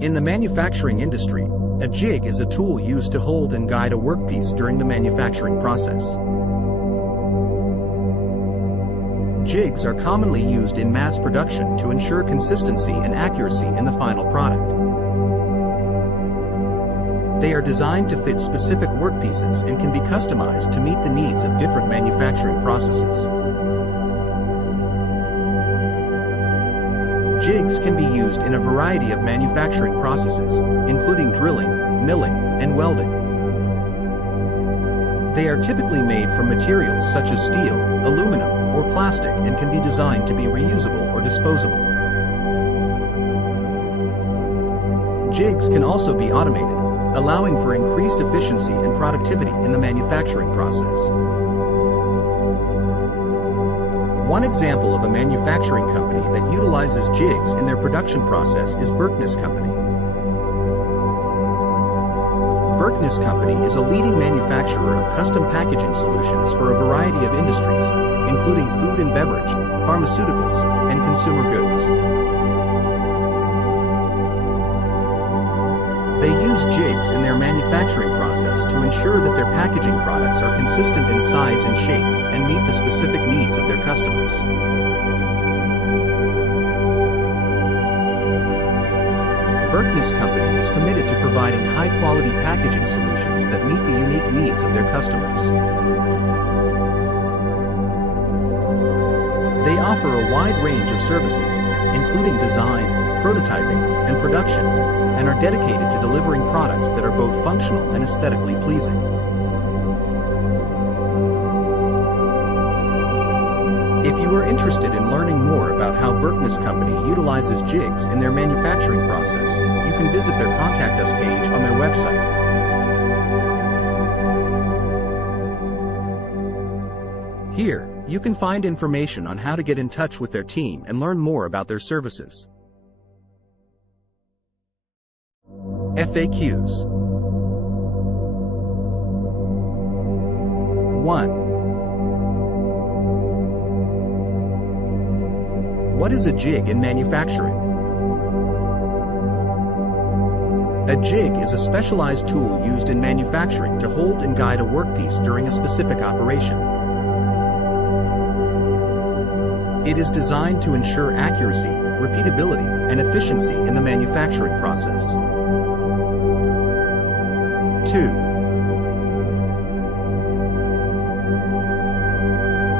In the manufacturing industry, a jig is a tool used to hold and guide a workpiece during the manufacturing process. Jigs are commonly used in mass production to ensure consistency and accuracy in the final product. They are designed to fit specific workpieces and can be customized to meet the needs of different manufacturing processes. Jigs can be used in a variety of manufacturing processes, including drilling, milling, and welding. They are typically made from materials such as steel, aluminum, or plastic and can be designed to be reusable or disposable. Jigs can also be automated, allowing for increased efficiency and productivity in the manufacturing process. One example of a manufacturing company that utilizes jigs in their production process is Berkness Company. Berkness Company is a leading manufacturer of custom packaging solutions for a variety of industries, including food and beverage, pharmaceuticals, and consumer goods. They use jigs in their manufacturing process to ensure that their packaging products are consistent in size and shape and meet the specific needs of their customers. Berkness Company is committed to providing high-quality packaging solutions that meet the unique needs of their customers. They offer a wide range of services, including design, prototyping, and production, and are dedicated to delivering products that are both functional and aesthetically pleasing. If you are interested in learning more about how Berkness Company utilizes jigs in their manufacturing process, you can visit their Contact Us page on their website. Here, you can find information on how to get in touch with their team and learn more about their services. FAQs. 1. What is a jig in manufacturing? A jig is a specialized tool used in manufacturing to hold and guide a workpiece during a specific operation. It is designed to ensure accuracy, repeatability, and efficiency in the manufacturing process. 2.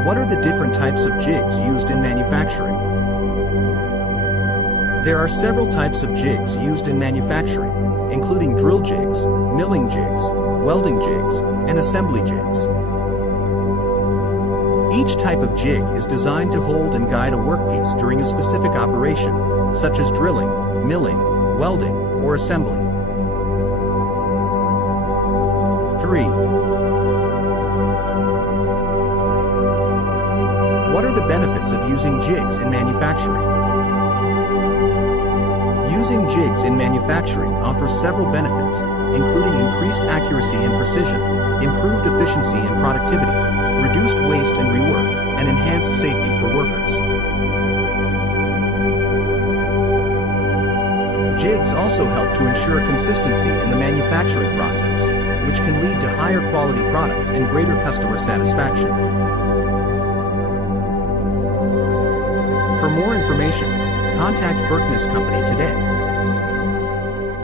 What are the different types of jigs used in manufacturing? There are several types of jigs used in manufacturing, including drill jigs, milling jigs, welding jigs, and assembly jigs. Each type of jig is designed to hold and guide a workpiece during a specific operation, such as drilling, milling, welding, or assembly. 3. What are the benefits of using jigs in manufacturing? Using jigs in manufacturing offers several benefits, including increased accuracy and precision, improved efficiency and productivity, reduced waste and rework, and enhanced safety for workers. Jigs also help to ensure consistency in the manufacturing process, which can lead to higher quality products and greater customer satisfaction. For more information, contact Berkness Company today.